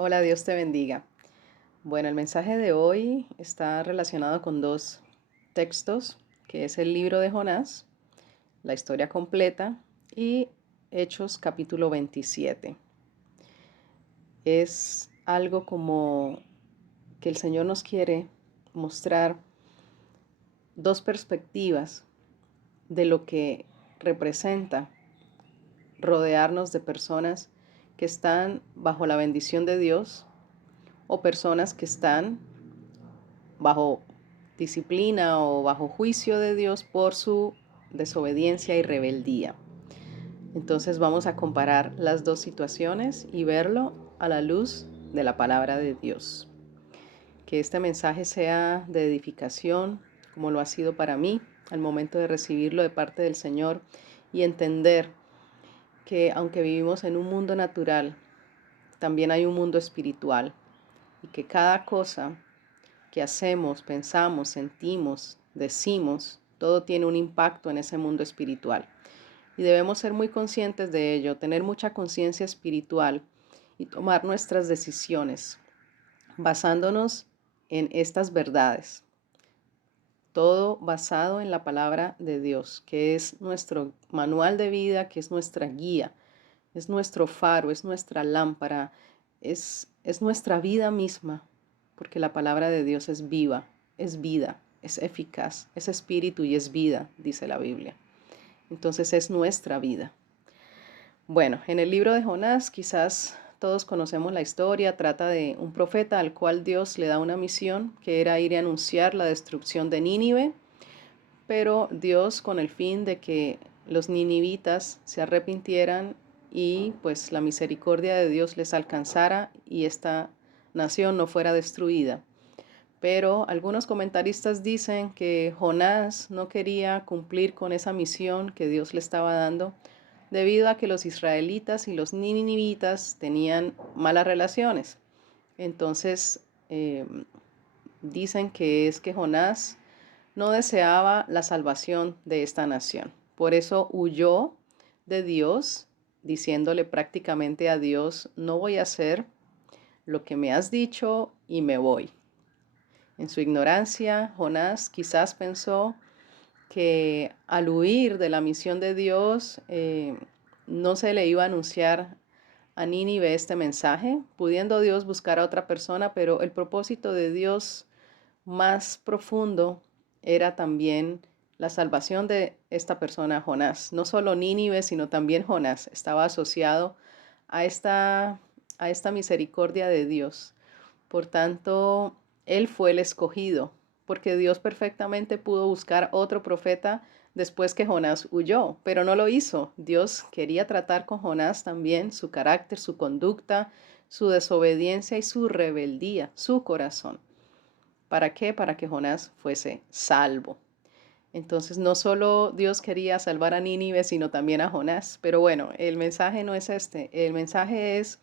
Hola, Dios te bendiga. Bueno, el mensaje de hoy está relacionado con dos textos, que es el libro de Jonás, la historia completa, y Hechos capítulo 27. Es algo como que el Señor nos quiere mostrar dos perspectivas de lo que representa rodearnos de personas que están bajo la bendición de Dios o personas que están bajo disciplina o bajo juicio de Dios por su desobediencia y rebeldía. Entonces vamos a comparar las dos situaciones y verlo a la luz de la palabra de Dios. Que este mensaje sea de edificación, como lo ha sido para mí al momento de recibirlo de parte del Señor y entender que aunque vivimos en un mundo natural, también hay un mundo espiritual y que cada cosa que hacemos, pensamos, sentimos, decimos, todo tiene un impacto en ese mundo espiritual. Y debemos ser muy conscientes de ello, tener mucha conciencia espiritual y tomar nuestras decisiones basándonos en estas verdades. Todo basado en la palabra de Dios, que es nuestro manual de vida, que es nuestra guía, es nuestro faro, es nuestra lámpara, es nuestra vida misma, porque la palabra de Dios es viva, es vida, es eficaz, es espíritu y es vida, dice la Biblia. Entonces es nuestra vida. Bueno, en el libro de Jonás quizás todos conocemos la historia, trata de un profeta al cual Dios le da una misión que era ir a anunciar la destrucción de Nínive, pero Dios con el fin de que los ninivitas se arrepintieran y pues la misericordia de Dios les alcanzara y esta nación no fuera destruida. Pero algunos comentaristas dicen que Jonás no quería cumplir con esa misión que Dios le estaba dando debido a que los israelitas y los ninivitas tenían malas relaciones. Entonces dicen que es que Jonás no deseaba la salvación de esta nación. Por eso huyó de Dios, diciéndole prácticamente a Dios, no voy a hacer lo que me has dicho y me voy. En su ignorancia, Jonás quizás pensó que al huir de la misión de Dios, no se le iba a anunciar a Nínive este mensaje, pudiendo Dios buscar a otra persona, pero el propósito de Dios más profundo era también la salvación de esta persona, Jonás. No solo Nínive, sino también Jonás estaba asociado a esta misericordia de Dios. Por tanto, él fue el escogido, porque Dios perfectamente pudo buscar otro profeta después que Jonás huyó, pero no lo hizo. Dios quería tratar con Jonás también su carácter, su conducta, su desobediencia y su rebeldía, su corazón. ¿Para qué? Para que Jonás fuese salvo. Entonces no solo Dios quería salvar a Nínive, sino también a Jonás. Pero bueno, el mensaje no es este. El mensaje es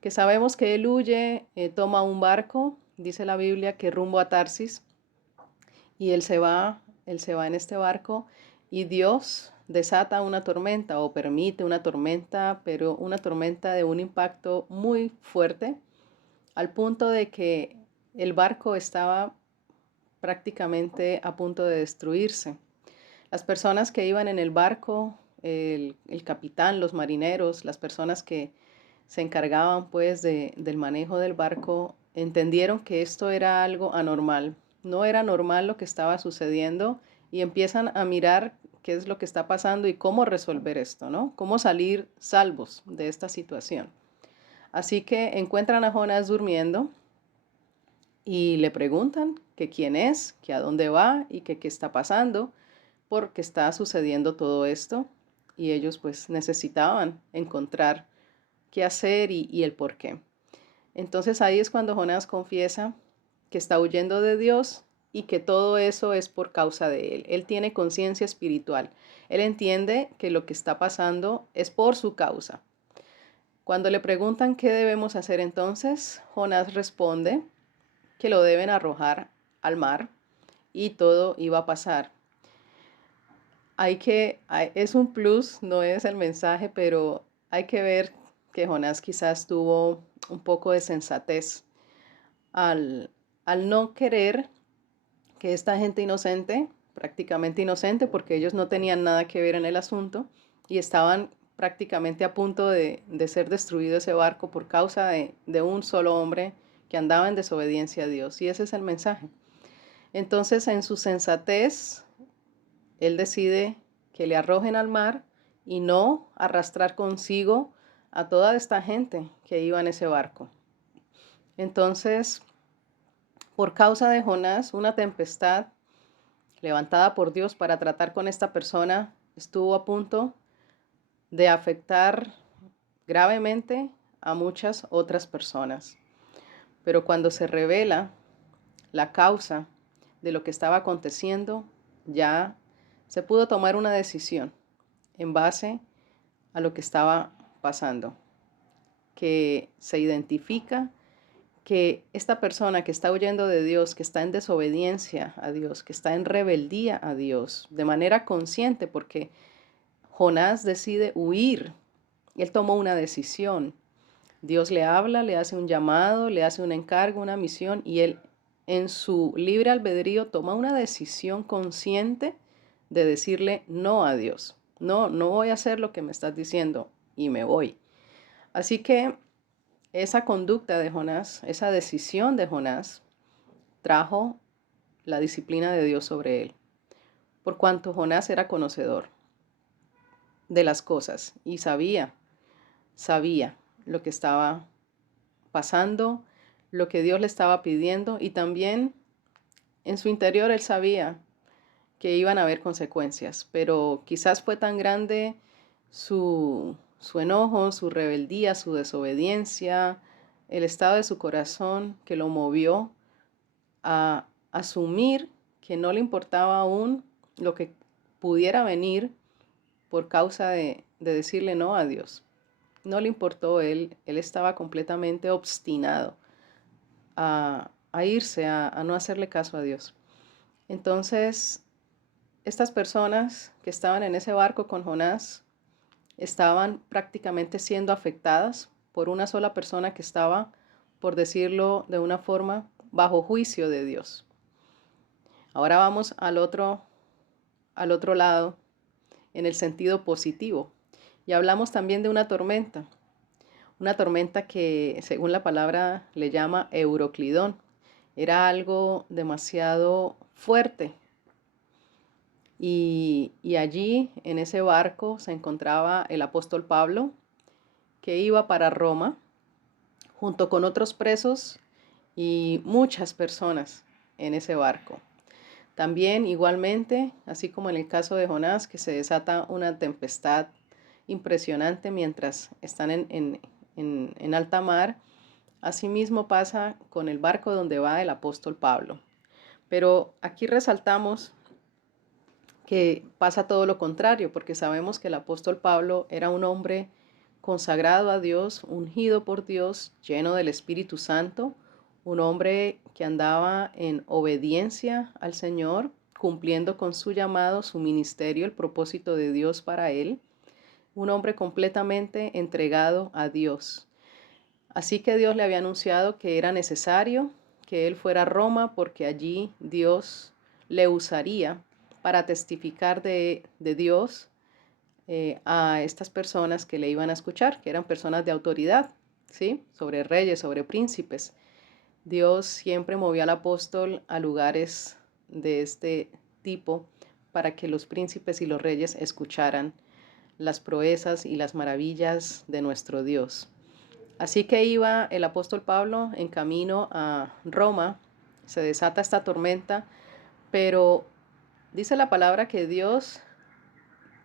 que sabemos que él huye, toma un barco, dice la Biblia, que rumbo a Tarsis, y él se va en este barco, y Dios desata una tormenta o permite una tormenta, pero una tormenta de un impacto muy fuerte, al punto de que el barco estaba prácticamente a punto de destruirse. Las personas que iban en el barco, el capitán, los marineros, las personas que se encargaban pues del manejo del barco, entendieron que esto era algo anormal. No era normal lo que estaba sucediendo y empiezan a mirar qué es lo que está pasando y cómo resolver esto, ¿no? Cómo salir salvos de esta situación. Así que encuentran a Jonás durmiendo y le preguntan que quién es, que a dónde va y que qué está pasando, porque está sucediendo todo esto y ellos pues necesitaban encontrar qué hacer y el por qué. Entonces ahí es cuando Jonás confiesa que está huyendo de Dios y que todo eso es por causa de él. Él tiene conciencia espiritual. Él entiende que lo que está pasando es por su causa. Cuando le preguntan qué debemos hacer entonces, Jonás responde que lo deben arrojar al mar y todo iba a pasar. Es un plus, no es el mensaje, pero hay que ver que Jonás quizás tuvo un poco de sensatez al, al no querer que esta gente inocente, prácticamente inocente, porque ellos no tenían nada que ver en el asunto y estaban prácticamente a punto de ser destruido ese barco por causa de un solo hombre que andaba en desobediencia a Dios. Y ese es el mensaje. Entonces, en su sensatez, él decide que le arrojen al mar y no arrastrar consigo a toda esta gente que iba en ese barco. Entonces, por causa de Jonás, una tempestad levantada por Dios para tratar con esta persona estuvo a punto de afectar gravemente a muchas otras personas. Pero cuando se revela la causa de lo que estaba aconteciendo, ya se pudo tomar una decisión en base a lo que estaba pasando, que se identifica que esta persona que está huyendo de Dios, que está en desobediencia a Dios, que está en rebeldía a Dios, de manera consciente, porque Jonás decide huir, él tomó una decisión. Dios le habla, le hace un llamado, le hace un encargo, una misión, y él en su libre albedrío toma una decisión consciente de decirle no a Dios. No, no voy a hacer lo que me estás diciendo y me voy. Así que esa conducta de Jonás, esa decisión de Jonás, trajo la disciplina de Dios sobre él, por cuanto Jonás era conocedor de las cosas y sabía lo que estaba pasando, lo que Dios le estaba pidiendo, y también en su interior él sabía que iban a haber consecuencias, pero quizás fue tan grande su enojo, su rebeldía, su desobediencia, el estado de su corazón que lo movió a asumir que no le importaba aún lo que pudiera venir por causa de decirle no a Dios. No le importó, él estaba completamente obstinado a irse, a no hacerle caso a Dios. Entonces, estas personas que estaban en ese barco con Jonás estaban prácticamente siendo afectadas por una sola persona que estaba, por decirlo de una forma, bajo juicio de Dios. Ahora vamos al otro lado, en el sentido positivo. Y hablamos también de una tormenta que según la palabra le llama Euroclidón. Era algo demasiado fuerte. Y allí, en ese barco, se encontraba el apóstol Pablo, que iba para Roma, junto con otros presos y muchas personas en ese barco. También, igualmente, así como en el caso de Jonás, que se desata una tempestad impresionante mientras están en alta mar, asimismo pasa con el barco donde va el apóstol Pablo. Pero aquí resaltamos que pasa todo lo contrario, porque sabemos que el apóstol Pablo era un hombre consagrado a Dios, ungido por Dios, lleno del Espíritu Santo, un hombre que andaba en obediencia al Señor, cumpliendo con su llamado, su ministerio, el propósito de Dios para él, un hombre completamente entregado a Dios. Así que Dios le había anunciado que era necesario que él fuera a Roma porque allí Dios le usaría para testificar de Dios a estas personas que le iban a escuchar, que eran personas de autoridad, ¿sí? Sobre reyes, sobre príncipes. Dios siempre movió al apóstol a lugares de este tipo para que los príncipes y los reyes escucharan las proezas y las maravillas de nuestro Dios. Así que iba el apóstol Pablo en camino a Roma, se desata esta tormenta, pero dice la palabra que Dios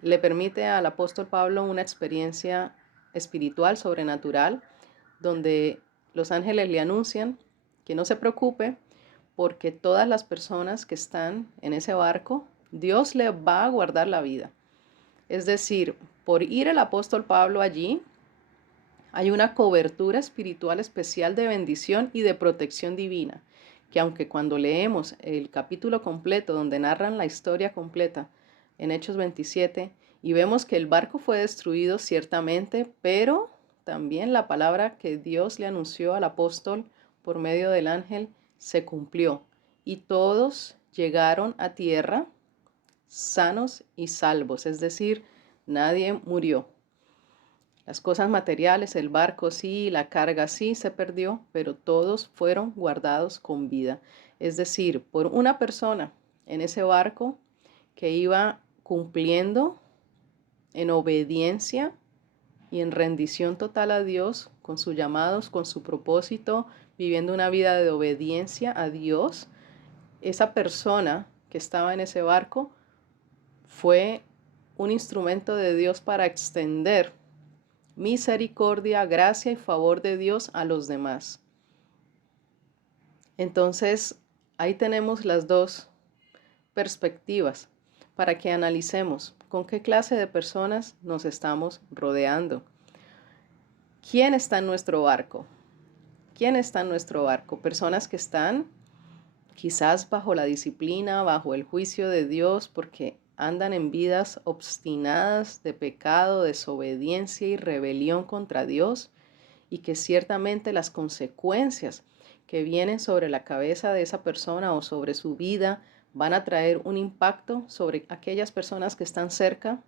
le permite al apóstol Pablo una experiencia espiritual, sobrenatural, donde los ángeles le anuncian que no se preocupe porque todas las personas que están en ese barco, Dios le va a guardar la vida. Es decir, por ir el apóstol Pablo allí, hay una cobertura espiritual especial de bendición y de protección divina, que aunque cuando leemos el capítulo completo donde narran la historia completa en Hechos 27 y vemos que el barco fue destruido ciertamente, pero también la palabra que Dios le anunció al apóstol por medio del ángel se cumplió y todos llegaron a tierra sanos y salvos, es decir, nadie murió. Las cosas materiales, el barco sí, la carga sí se perdió, pero todos fueron guardados con vida. Es decir, por una persona en ese barco que iba cumpliendo en obediencia y en rendición total a Dios, con sus llamados, con su propósito, viviendo una vida de obediencia a Dios, esa persona que estaba en ese barco fue un instrumento de Dios para extender misericordia, gracia y favor de Dios a los demás. Entonces, ahí tenemos las dos perspectivas para que analicemos con qué clase de personas nos estamos rodeando. ¿Quién está en nuestro barco? ¿Quién está en nuestro barco? Personas que están quizás bajo la disciplina, bajo el juicio de Dios, porque andan en vidas obstinadas de pecado, desobediencia y rebelión contra Dios, y que ciertamente las consecuencias que vienen sobre la cabeza de esa persona o sobre su vida van a traer un impacto sobre aquellas personas que están cerca.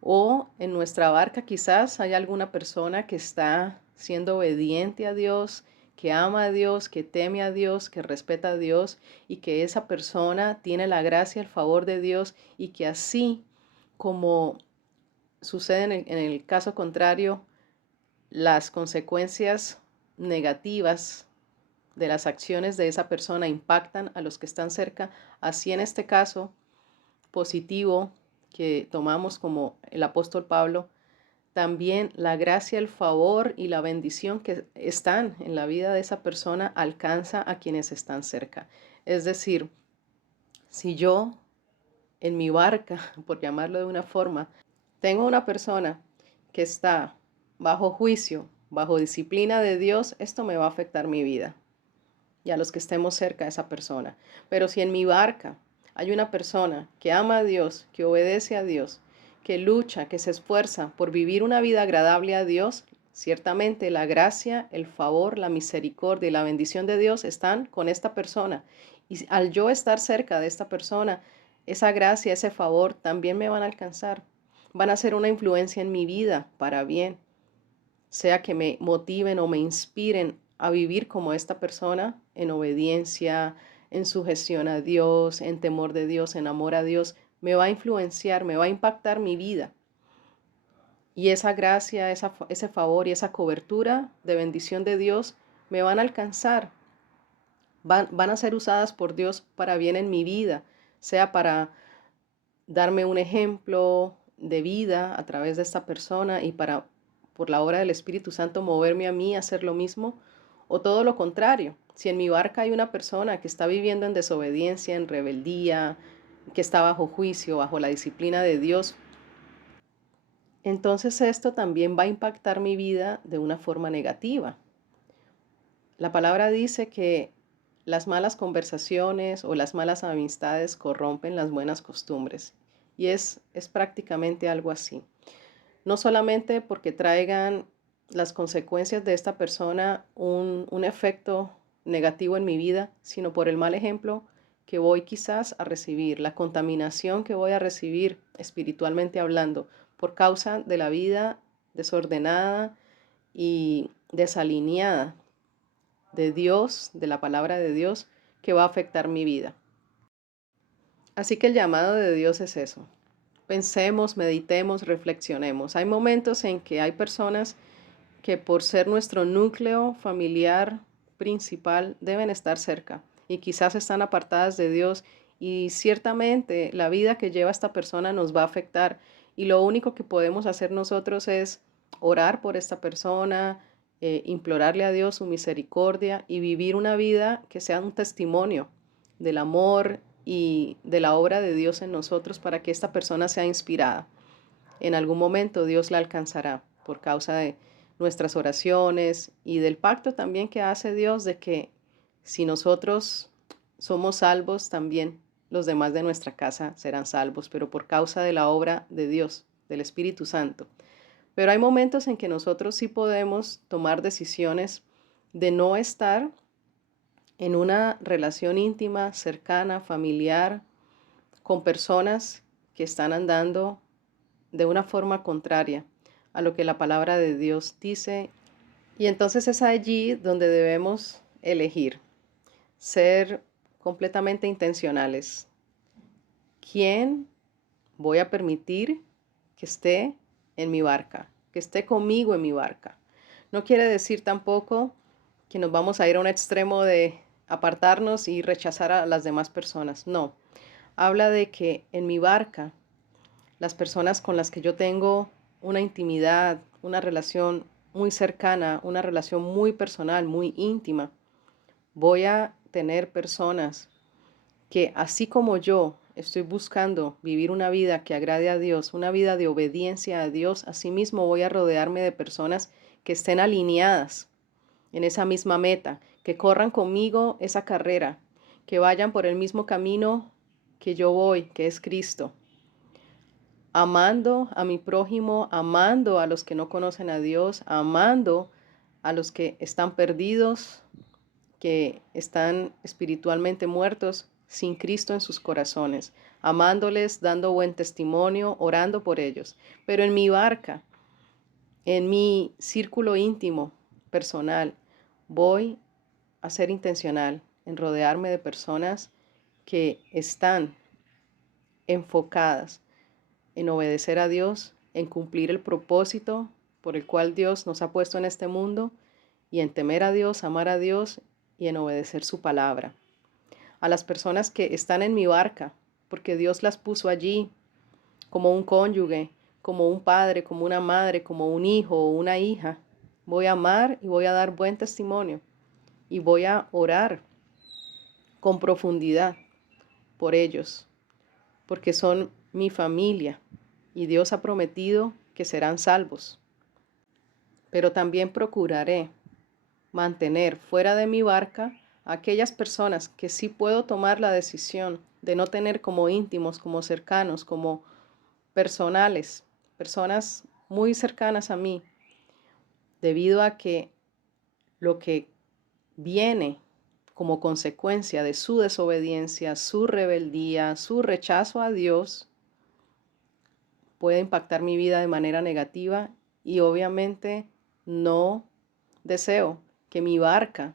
O en nuestra barca quizás hay alguna persona que está siendo obediente a Dios, que ama a Dios, que teme a Dios, que respeta a Dios y que esa persona tiene la gracia, el favor de Dios y que así como sucede en el caso contrario, las consecuencias negativas de las acciones de esa persona impactan a los que están cerca, así en este caso positivo que tomamos como el apóstol Pablo, también la gracia, el favor y la bendición que están en la vida de esa persona alcanza a quienes están cerca. Es decir, si yo en mi barca, por llamarlo de una forma, tengo una persona que está bajo juicio, bajo disciplina de Dios, esto me va a afectar mi vida y a los que estemos cerca de esa persona. Pero si en mi barca hay una persona que ama a Dios, que obedece a Dios, que lucha, que se esfuerza por vivir una vida agradable a Dios, ciertamente la gracia, el favor, la misericordia y la bendición de Dios están con esta persona. Y al yo estar cerca de esta persona, esa gracia, ese favor también me van a alcanzar. Van a ser una influencia en mi vida para bien, sea que me motiven o me inspiren a vivir como esta persona, en obediencia, en sujeción a Dios, en temor de Dios, en amor a Dios, me va a influenciar, me va a impactar mi vida. Y esa gracia, ese favor y esa cobertura de bendición de Dios me van a alcanzar, van a ser usadas por Dios para bien en mi vida, sea para darme un ejemplo de vida a través de esta persona y para, por la obra del Espíritu Santo, moverme a mí a hacer lo mismo, o todo lo contrario. Si en mi barca hay una persona que está viviendo en desobediencia, en rebeldía, que está bajo juicio, bajo la disciplina de Dios, entonces esto también va a impactar mi vida de una forma negativa. La palabra dice que las malas conversaciones o las malas amistades corrompen las buenas costumbres. Y es prácticamente algo así. No solamente porque traigan las consecuencias de esta persona un efecto negativo en mi vida, sino por el mal ejemplo que voy quizás a recibir, la contaminación que voy a recibir espiritualmente hablando, por causa de la vida desordenada y desalineada de Dios, de la palabra de Dios, que va a afectar mi vida. Así que el llamado de Dios es eso. Pensemos, meditemos, reflexionemos. Hay momentos en que hay personas que por ser nuestro núcleo familiar principal deben estar cerca y quizás están apartadas de Dios y ciertamente la vida que lleva esta persona nos va a afectar y lo único que podemos hacer nosotros es orar por esta persona, implorarle a Dios su misericordia y vivir una vida que sea un testimonio del amor y de la obra de Dios en nosotros para que esta persona sea inspirada. En algún momento Dios la alcanzará por causa de nuestras oraciones y del pacto también que hace Dios de que si nosotros somos salvos, también los demás de nuestra casa serán salvos, pero por causa de la obra de Dios, del Espíritu Santo. Pero hay momentos en que nosotros sí podemos tomar decisiones de no estar en una relación íntima, cercana, familiar, con personas que están andando de una forma contraria a lo que la palabra de Dios dice. Y entonces es allí donde debemos elegir, ser completamente intencionales. ¿Quién voy a permitir que esté en mi barca, que esté conmigo en mi barca? No quiere decir tampoco que nos vamos a ir a un extremo de apartarnos y rechazar a las demás personas. No, habla de que en mi barca, las personas con las que yo tengo una intimidad, una relación muy cercana, una relación muy personal, muy íntima, voy a tener personas que así como yo estoy buscando vivir una vida que agrade a Dios, una vida de obediencia a Dios, asimismo voy a rodearme de personas que estén alineadas en esa misma meta, que corran conmigo esa carrera, que vayan por el mismo camino que yo voy, que es Cristo, amando a mi prójimo, amando a los que no conocen a Dios, amando a los que están perdidos, que están espiritualmente muertos sin Cristo en sus corazones, amándoles, dando buen testimonio, orando por ellos. Pero en mi barca, en mi círculo íntimo, personal, voy a ser intencional en rodearme de personas que están enfocadas en obedecer a Dios, en cumplir el propósito por el cual Dios nos ha puesto en este mundo y en temer a Dios, amar a Dios y en obedecer su palabra. A las personas que están en mi barca, porque Dios las puso allí como un cónyuge, como un padre, como una madre, como un hijo o una hija. Voy a amar y voy a dar buen testimonio y voy a orar con profundidad por ellos, porque son mi familia y Dios ha prometido que serán salvos. Pero también procuraré mantener fuera de mi barca a aquellas personas que sí puedo tomar la decisión de no tener como íntimos, como cercanos, como personales, personas muy cercanas a mí, debido a que lo que viene como consecuencia de su desobediencia, su rebeldía, su rechazo a Dios, puede impactar mi vida de manera negativa y obviamente no deseo que mi barca,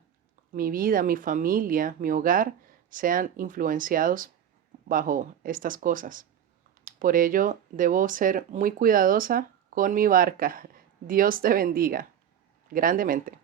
mi vida, mi familia, mi hogar sean influenciados bajo estas cosas. Por ello, debo ser muy cuidadosa con mi barca. Dios te bendiga grandemente.